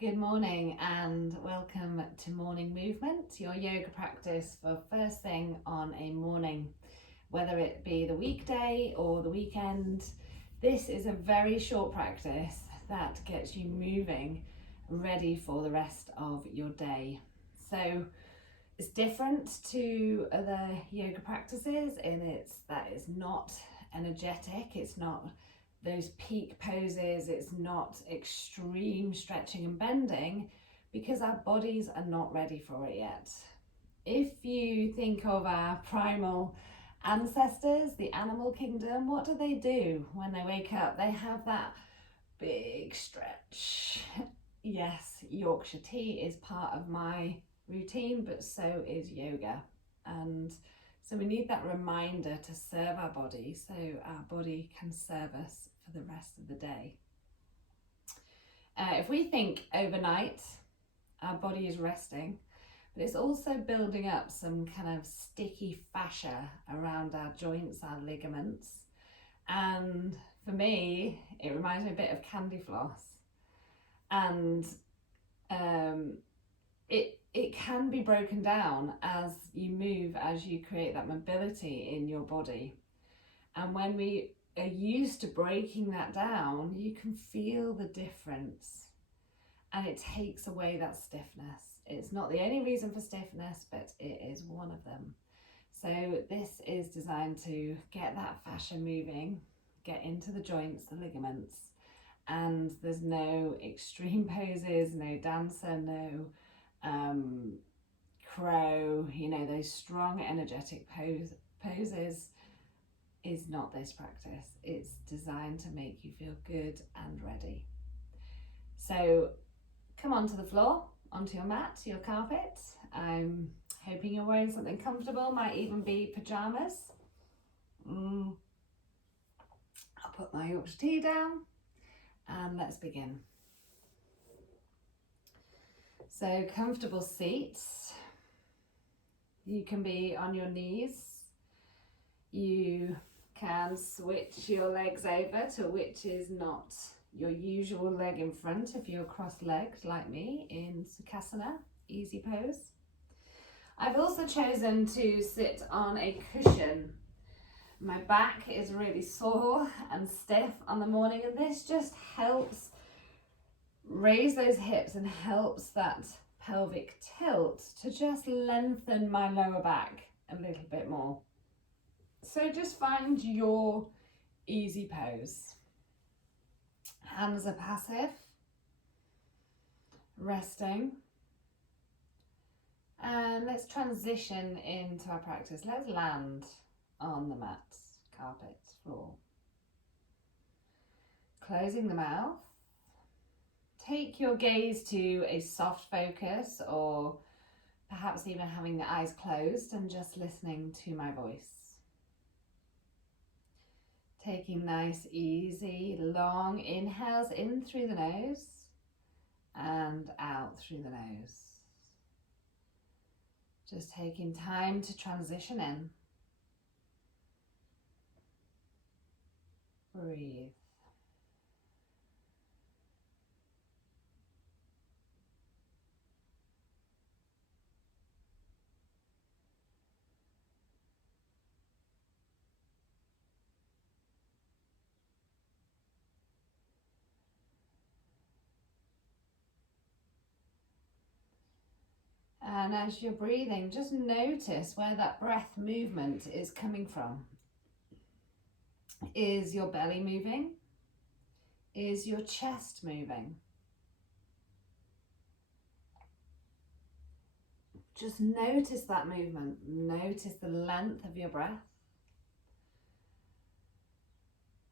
Good morning and welcome to Morning Movement, your yoga practice for first thing on a morning, whether it be the weekday or the weekend. This is a very short practice that gets you moving, ready for the rest of your day. So it's different to other yoga practices in that it's not energetic, it's not those peak poses, it's not extreme stretching and bending because our bodies are not ready for it yet. If you think of our primal ancestors, the animal kingdom, what do when they wake up? They have that big stretch. Yes, Yorkshire tea is part of my routine, but so is yoga. And so we need that reminder to serve our body so our body can serve us for the rest of the day. If we think overnight, our body is resting, but it's also building up some kind of sticky fascia around our joints, our ligaments. And for me, it reminds me a bit of candy floss. And it can be broken down as you move, as you create that mobility in your body. And when we are used to breaking that down, you can feel the difference. And it takes away that stiffness. It's not the only reason for stiffness, but it is one of them. So this is designed to get that fascia moving, get into the joints, the ligaments, and there's no extreme poses, no dancer, no crow, those strong energetic poses is not this practice. It's designed to make you feel good and ready. So come onto the floor, onto your mat, your carpet. I'm hoping you're wearing something comfortable, might even be pajamas. I'll put my Yorkshire tea down and let's begin. So comfortable seats. You can be on your knees. You can switch your legs over to which is not your usual leg in front if you're cross-legged like me in Sukhasana, easy pose. I've also chosen to sit on a cushion. My back is really sore and stiff on the morning, and this just helps raise those hips and helps that pelvic tilt to just lengthen my lower back a little bit more. So just find your easy pose. Hands are passive, resting. And let's transition into our practice. Let's land on the mat, carpet, floor. Closing the mouth. Take your gaze to a soft focus, or perhaps even having the eyes closed and just listening to my voice. Taking nice, easy, long inhales in through the nose and out through the nose. Just taking time to transition in. Breathe. And as you're breathing, just notice where that breath movement is coming from. Is your belly moving? Is your chest moving? Just notice that movement. Notice the length of your breath.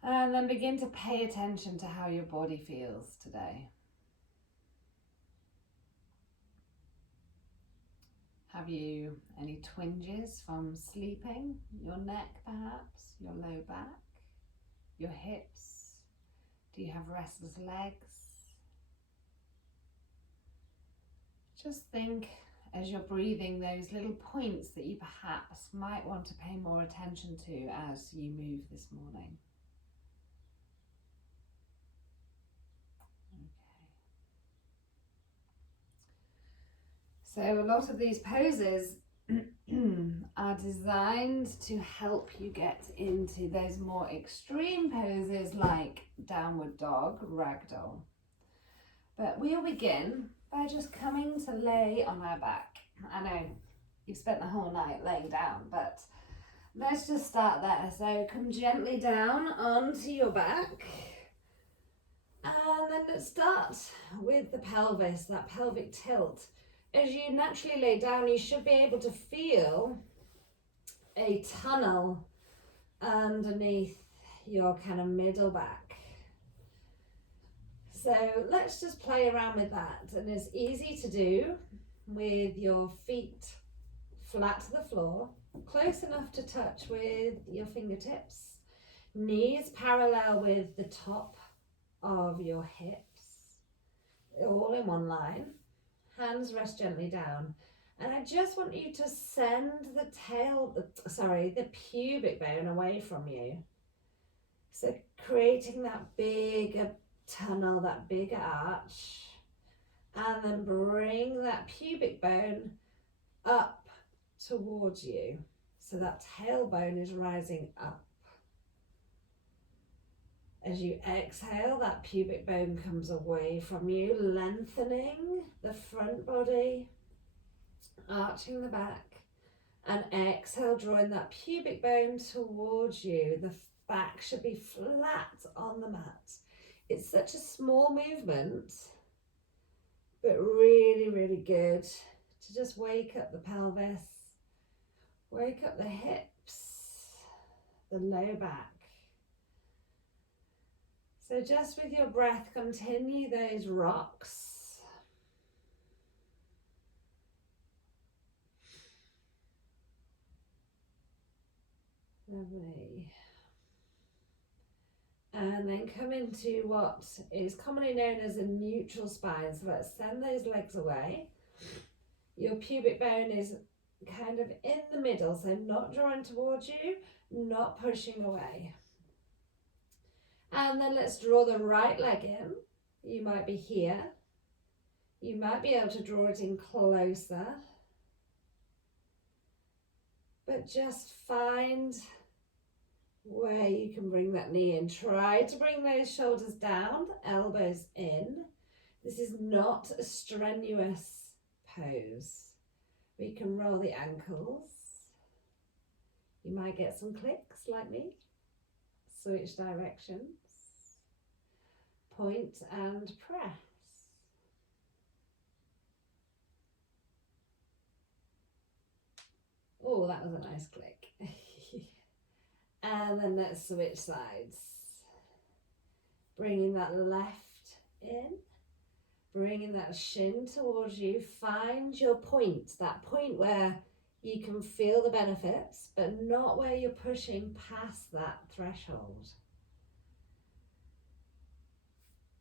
And then begin to pay attention to how your body feels today. Have you any twinges from sleeping? Your neck perhaps, your low back, your hips? Do you have restless legs? Just think as you're breathing those little points that you perhaps might want to pay more attention to as you move this morning. So a lot of these poses are designed to help you get into those more extreme poses like downward dog, ragdoll. But we'll begin by just coming to lay on our back. I know you've spent the whole night laying down, but let's just start there. So come gently down onto your back. And then let's start with the pelvis, that pelvic tilt. As you naturally lay down, you should be able to feel a tunnel underneath your kind of middle back. So let's just play around with that. And it's easy to do with your feet flat to the floor, close enough to touch with your fingertips, knees parallel with the top of your hips, all in one line. Hands rest gently down. And I just want you to send the pubic bone away from you. So creating that bigger tunnel, that bigger arch. And then bring that pubic bone up towards you. So that tailbone is rising up. As you exhale, that pubic bone comes away from you, lengthening the front body, arching the back, and exhale, drawing that pubic bone towards you. The back should be flat on the mat. It's such a small movement, but really, really good to just wake up the pelvis, wake up the hips, the low back. So just with your breath, continue those rocks. Lovely. And then come into what is commonly known as a neutral spine. So let's send those legs away. Your pubic bone is kind of in the middle, so not drawing towards you, not pushing away. And then let's draw the right leg in. You might be here. You might be able to draw it in closer. But just find where you can bring that knee in. Try to bring those shoulders down, elbows in. This is not a strenuous pose. We can roll the ankles. You might get some clicks like me. Switch directions, point and press. Oh, that was a nice click. And then let's switch sides. Bringing that left in, bringing that shin towards you. Find your point, that point where you can feel the benefits, but not where you're pushing past that threshold.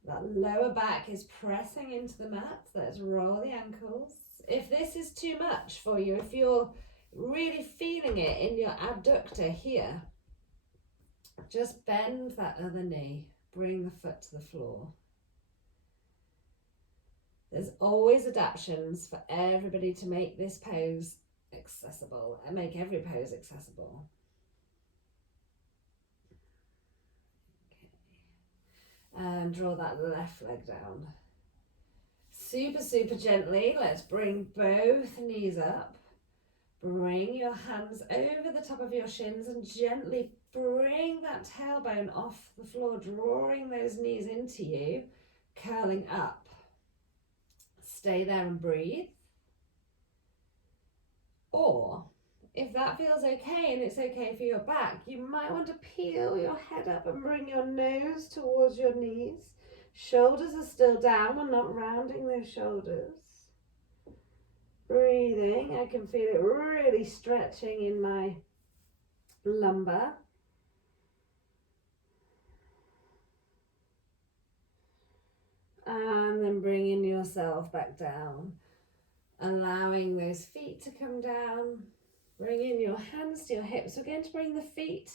That lower back is pressing into the mat. Let's roll the ankles. If this is too much for you, if you're really feeling it in your abductor here, just bend that other knee. Bring the foot to the floor. There's always adaptations for everybody to make this pose accessible and make every pose accessible. Okay. And draw that left leg down. Super, super gently. Let's bring both knees up. Bring your hands over the top of your shins and gently bring that tailbone off the floor, drawing those knees into you, curling up. Stay there and breathe. Or, if that feels okay and it's okay for your back, you might want to peel your head up and bring your nose towards your knees. Shoulders are still down, we're not rounding those shoulders. Breathing, I can feel it really stretching in my lumbar. And then bringing yourself back down. Allowing those feet to come down, bringing your hands to your hips. We're going to bring the feet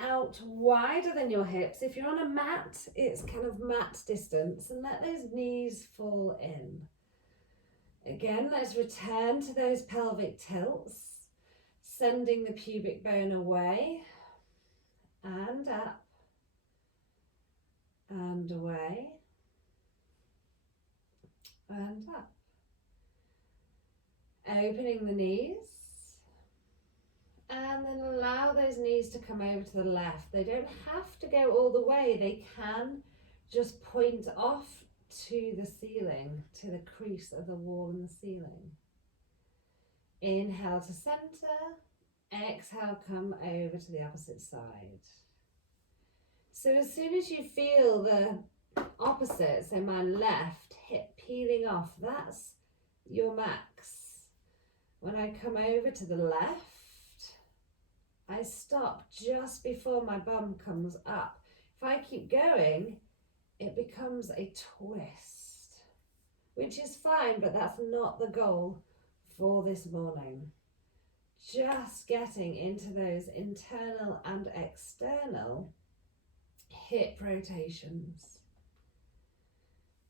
out wider than your hips. If you're on a mat, it's kind of mat distance, and let those knees fall in. Again, let's return to those pelvic tilts, sending the pubic bone away and up and away and up. Opening the knees, and then allow those knees to come over to the left. They don't have to go all the way, they can just point off to the ceiling, to the crease of the wall and the ceiling. Inhale to center, exhale, come over to the opposite side. So as soon as you feel the opposite, so my left hip peeling off, that's your max. When I come over to the left, I stop just before my bum comes up. If I keep going, it becomes a twist, which is fine, but that's not the goal for this morning. Just getting into those internal and external hip rotations.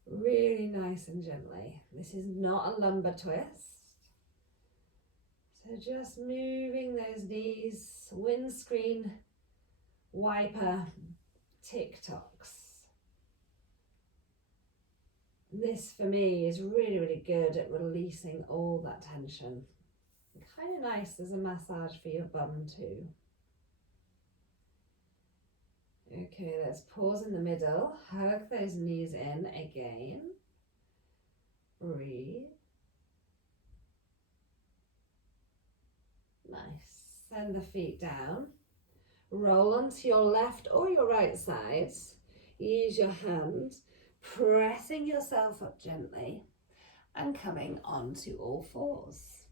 Really nice and gently. This is not a lumbar twist. So just moving those knees, windscreen wiper tick-tocks. This for me is really, really good at releasing all that tension. Kind of nice as a massage for your bum too. Okay, let's pause in the middle, hug those knees in again. Breathe. Nice. Send the feet down. Roll onto your left or your right side. Use your hand, pressing yourself up gently and coming onto all fours.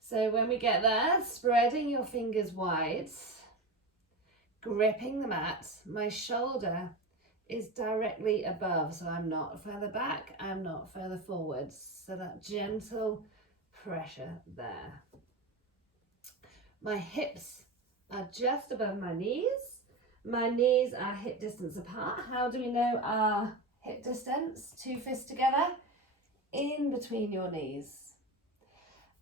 So when we get there, spreading your fingers wide, gripping the mat, my shoulder is directly above, so I'm not further back, I'm not further forwards. So that gentle pressure there. My hips are just above my knees. My knees are hip distance apart. How do we know our hip distance? 2 fists together, in between your knees.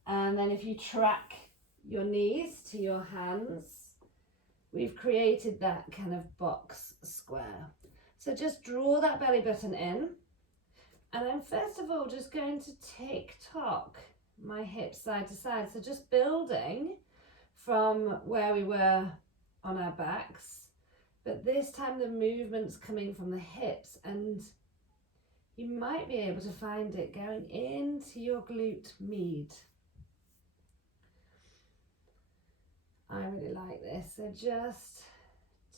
And then if you track your knees to your hands, we've created that kind of box square. So just draw that belly button in. And I'm first of all just going to tick-tock my hips side to side. So just building from where we were on our backs, but this time the movement's coming from the hips, and you might be able to find it going into your glute med. I really like this. So just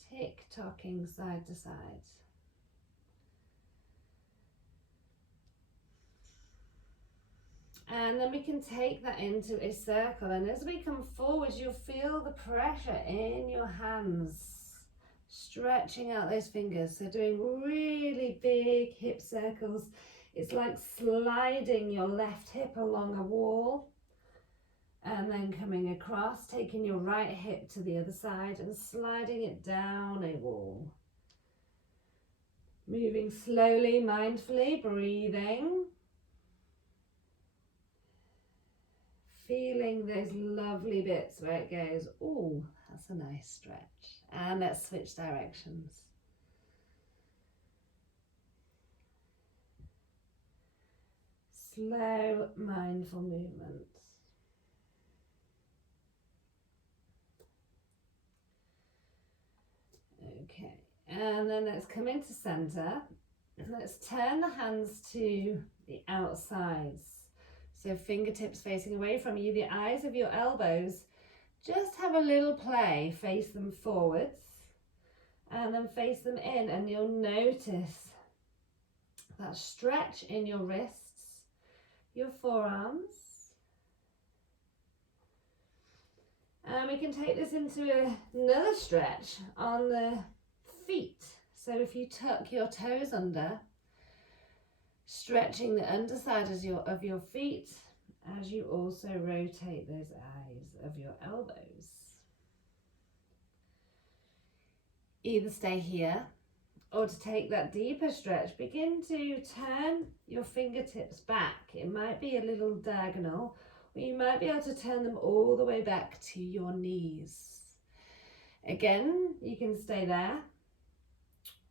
tick-tocking side to side. And then we can take that into a circle, and as we come forward, you'll feel the pressure in your hands, stretching out those fingers. So doing really big hip circles. It's like sliding your left hip along a wall and then coming across, taking your right hip to the other side and sliding it down a wall. Moving slowly, mindfully, breathing. Feeling those lovely bits where it goes, oh, that's a nice stretch. And let's switch directions. Slow, mindful movement. Okay, and then let's come into center. Let's turn the hands to the outsides. So fingertips facing away from you, the eyes of your elbows. Just have a little play, face them forwards and then face them in, and you'll notice that stretch in your wrists, your forearms. And we can take this into another stretch on the feet. So if you tuck your toes under, stretching the underside of your feet as you also rotate those eyes of your elbows. Either stay here or to take that deeper stretch, begin to turn your fingertips back. It might be a little diagonal, or you might be able to turn them all the way back to your knees. Again, you can stay there.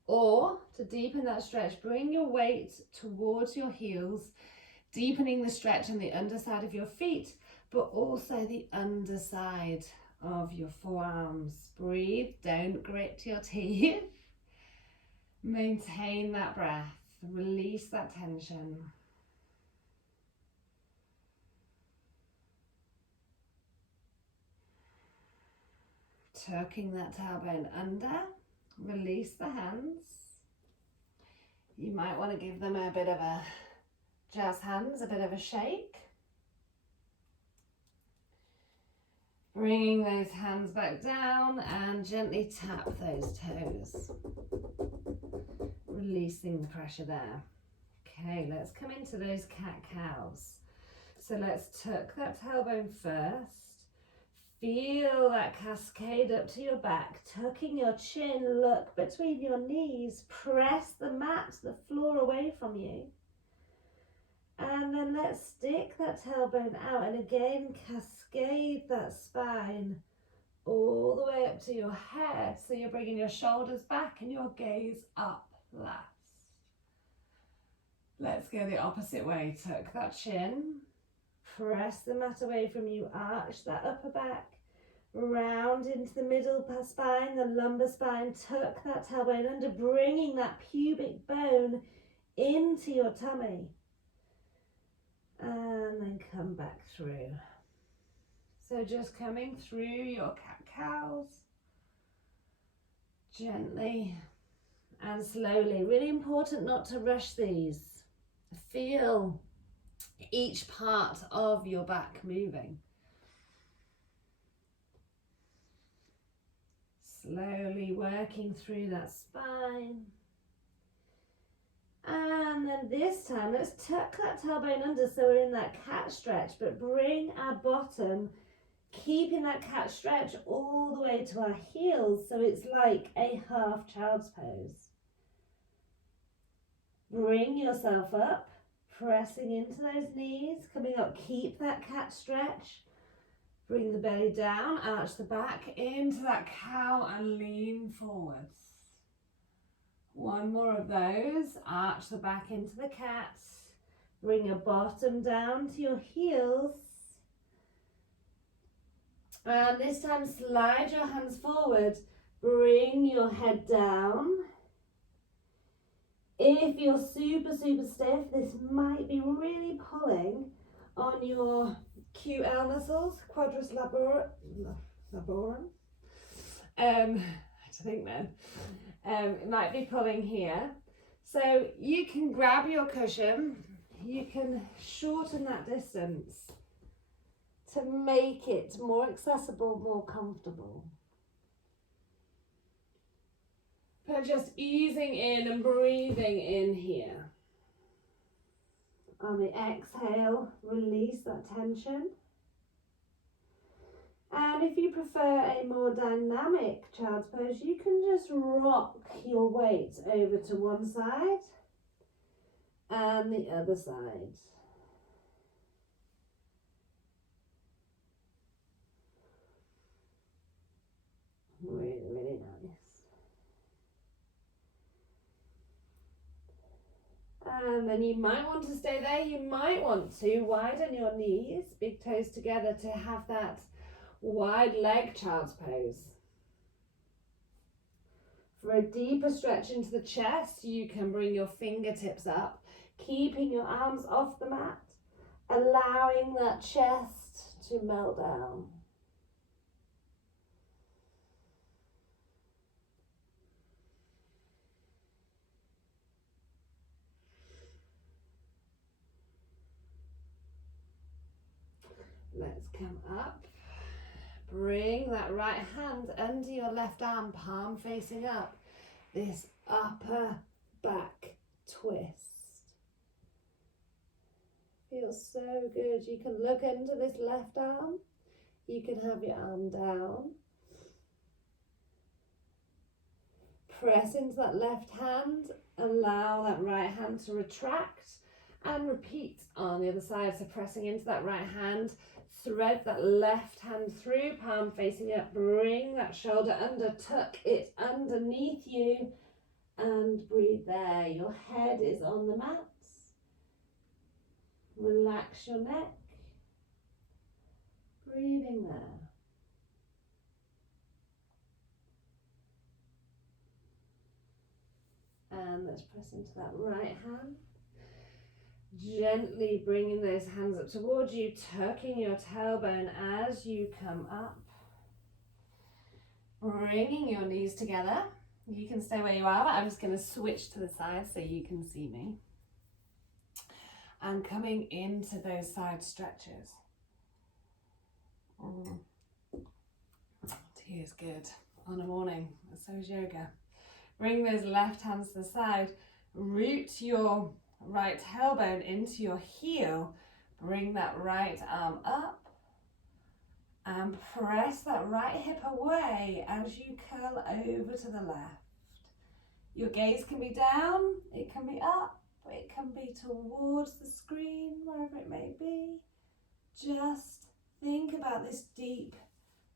Or to deepen that stretch, bring your weight towards your heels, deepening the stretch on the underside of your feet, but also the underside of your forearms. Breathe, don't grit your teeth. Maintain that breath, release that tension. Tucking that tailbone under, release the hands. You might want to give them a bit of a jazz hands, a bit of a shake. Bringing those hands back down and gently tap those toes. Releasing the pressure there. Okay, let's come into those cat-cows. So let's tuck that tailbone first. Feel that cascade up to your back, tucking your chin, look between your knees, press the mat, the floor away from you. And then let's stick that tailbone out and again cascade that spine all the way up to your head. So you're bringing your shoulders back and your gaze up last. Let's go the opposite way. Tuck that chin, press the mat away from you, arch that upper back, round into the middle spine, the lumbar spine, tuck that tailbone under, bringing that pubic bone into your tummy. And then come back through. So just coming through your cat-cows, gently and slowly. Really important not to rush these. Feel each part of your back moving. Slowly working through that spine. And then this time, let's tuck that tailbone under so we're in that cat stretch, but bring our bottom, keeping that cat stretch all the way to our heels, so it's like a half child's pose. Bring yourself up, pressing into those knees, coming up, keep that cat stretch. Bring the belly down, arch the back into that cow and lean forwards. One more of those, arch the back into the cat. Bring your bottom down to your heels. And this time slide your hands forward, bring your head down. If you're super stiff, this might be really pulling on your QL muscles, quadris laborum. I think then. It might be pulling here. So you can grab your cushion, you can shorten that distance to make it more accessible, more comfortable. But just easing in and breathing in here. On the exhale, release that tension. And if you prefer a more dynamic child's pose, you can just rock your weight over to one side and the other side. Really nice. And then you might want to stay there. You might want to widen your knees, big toes together, to have that wide leg child's pose. For a deeper stretch into the chest, you can bring your fingertips up, keeping your arms off the mat, allowing that chest to melt down. Let's come up. Bring that right hand under your left arm, palm facing up. This upper back twist. Feels so good. You can look into this left arm. You can have your arm down. press into that left hand, allow that right hand to retract, and repeat on the other side. So pressing into that right hand, thread that left hand through, palm facing up, bring that shoulder under, tuck it underneath you, and breathe there. Your head is on the mat. Relax your neck, breathing there. And let's press into that right hand. Gently bringing those hands up towards you, tucking your tailbone as you come up. Bringing your knees together. You can stay where you are, but I'm just going to switch to the side so you can see me. And coming into those side stretches. Tea is good on a morning, so is yoga. Bring those left hands to the side. Root your right tailbone into your heel. Bring that right arm up. And press that right hip away as you curl over to the left. Your gaze can be down, it can be up, it can be towards the screen, wherever it may be. Just think about this deep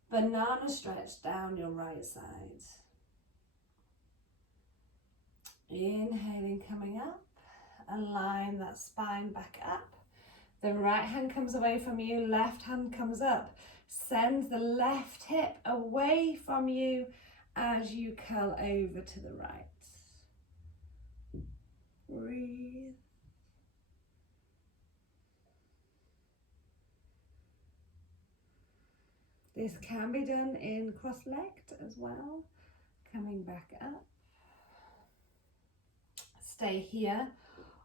banana stretch down your right side. Inhaling, coming up. Align that spine back up. The right hand comes away from you, left hand comes up. Send the left hip away from you as you curl over to the right. Breathe. This can be done in cross-legged as well. Coming back up. Stay here,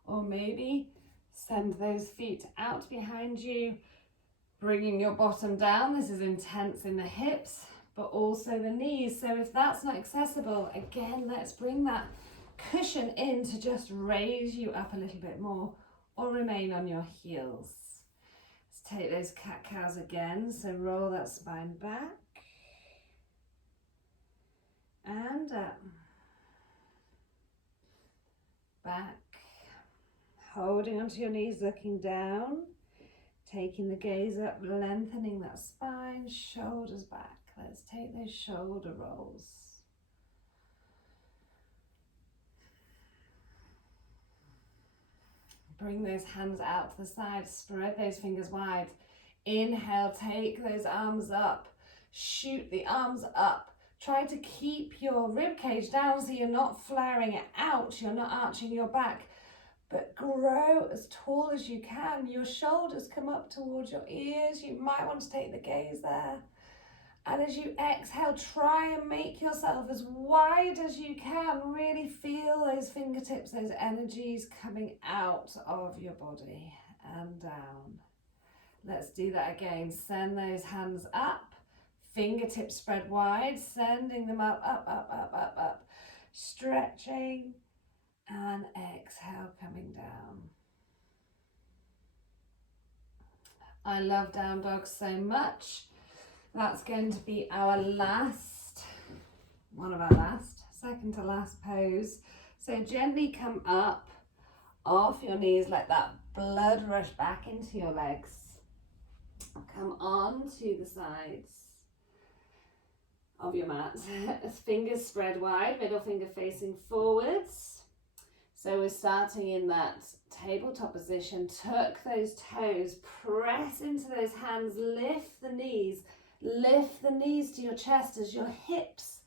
or maybe send those feet out behind you, bringing your bottom down. This is intense in the hips, but also the knees. So if that's not accessible, again, let's bring that cushion in to just raise you up a little bit more, or remain on your heels. Let's take those cat-cows again. So roll that spine back and up. Back. Holding onto your knees, looking down. Taking the gaze up, lengthening that spine, shoulders back. Let's take those shoulder rolls. Bring those hands out to the side, spread those fingers wide. Inhale, take those arms up. Shoot the arms up. Try to keep your rib cage down so you're not flaring it out, you're not arching your back. But grow as tall as you can. Your shoulders come up towards your ears. You might want to take the gaze there. And as you exhale, try and make yourself as wide as you can. Really feel those fingertips, those energies coming out of your body and down. Let's do that again. Send those hands up. Fingertips spread wide. Sending them up, up, up, up, up, up. Stretching. And exhale, coming down. I love down dog so much. That's going to be our last, one of our last, second to last pose. So gently come up off your knees, let that blood rush back into your legs. Come on to the sides of your mat. Fingers spread wide, middle finger facing forwards. So we're starting in that tabletop position. Tuck those toes, press into those hands, lift the knees to your chest as your hips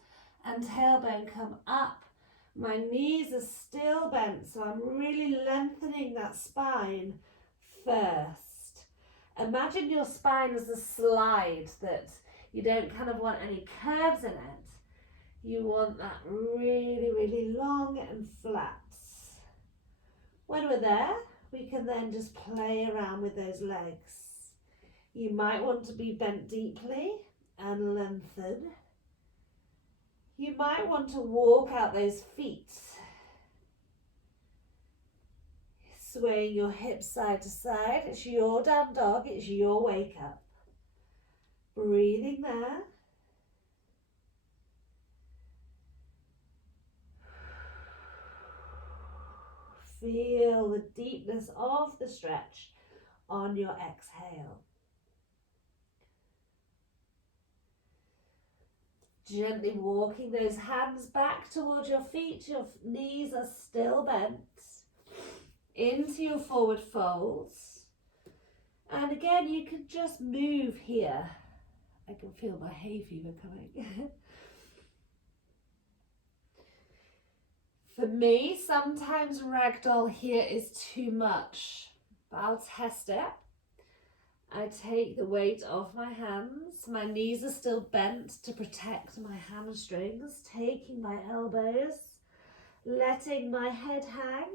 and tailbone come up. My knees are still bent, so I'm really lengthening that spine first. Imagine your spine as a slide that you don't kind of want any curves in it. You want that really, really long and flat. When we're there, we can then just play around with those legs. You might want to be bent deeply and lengthen. You might want to walk out those feet, swaying your hips side to side. It's your down dog, it's your wake up. Breathing there. feel the deepness of the stretch on your exhale. Gently walking those hands back towards your feet. Your knees are still bent. Into your forward folds. And again, you can just move here. I can feel my hay fever coming. For me, sometimes ragdoll here is too much, but I'll test it. I take the weight off my hands. My knees are still bent to protect my hamstrings, taking my elbows, letting my head hang.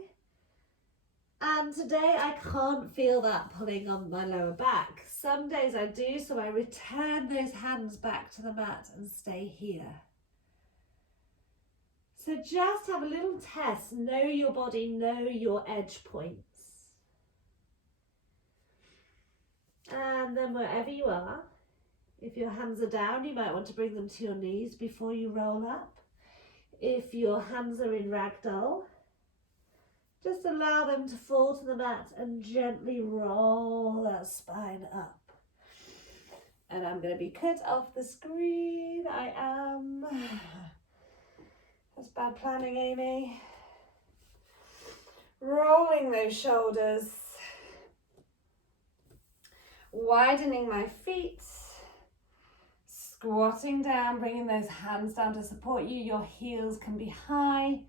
And today I can't feel that pulling on my lower back. Some days I do, so I return those hands back to the mat and stay here. So just have a little test. Know your body, know your edge points. And then wherever you are, if your hands are down, you might want to bring them to your knees before you roll up. If your hands are in ragdoll, just allow them to fall to the mat and gently roll that spine up. And I'm going to be cut off the screen. I am. That's bad planning, Amy. Rolling those shoulders. Widening my feet. Squatting down, bringing those hands down to support you. Your heels can be high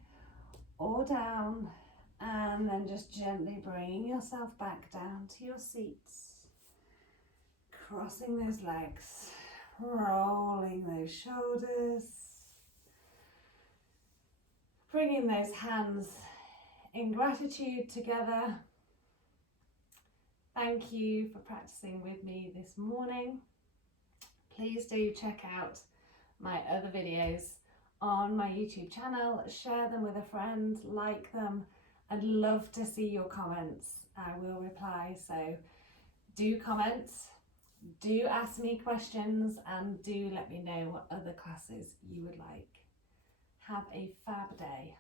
or down. And then just gently bringing yourself back down to your seats. Crossing those legs. Rolling those shoulders. Bringing those hands in gratitude together. Thank you for practicing with me this morning. Please do check out my other videos on my YouTube channel. Share them with a friend, like them. I'd love to see your comments. I will reply, so do comment, do ask me questions, and do let me know what other classes you would like. Have a fab day.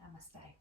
Namaste.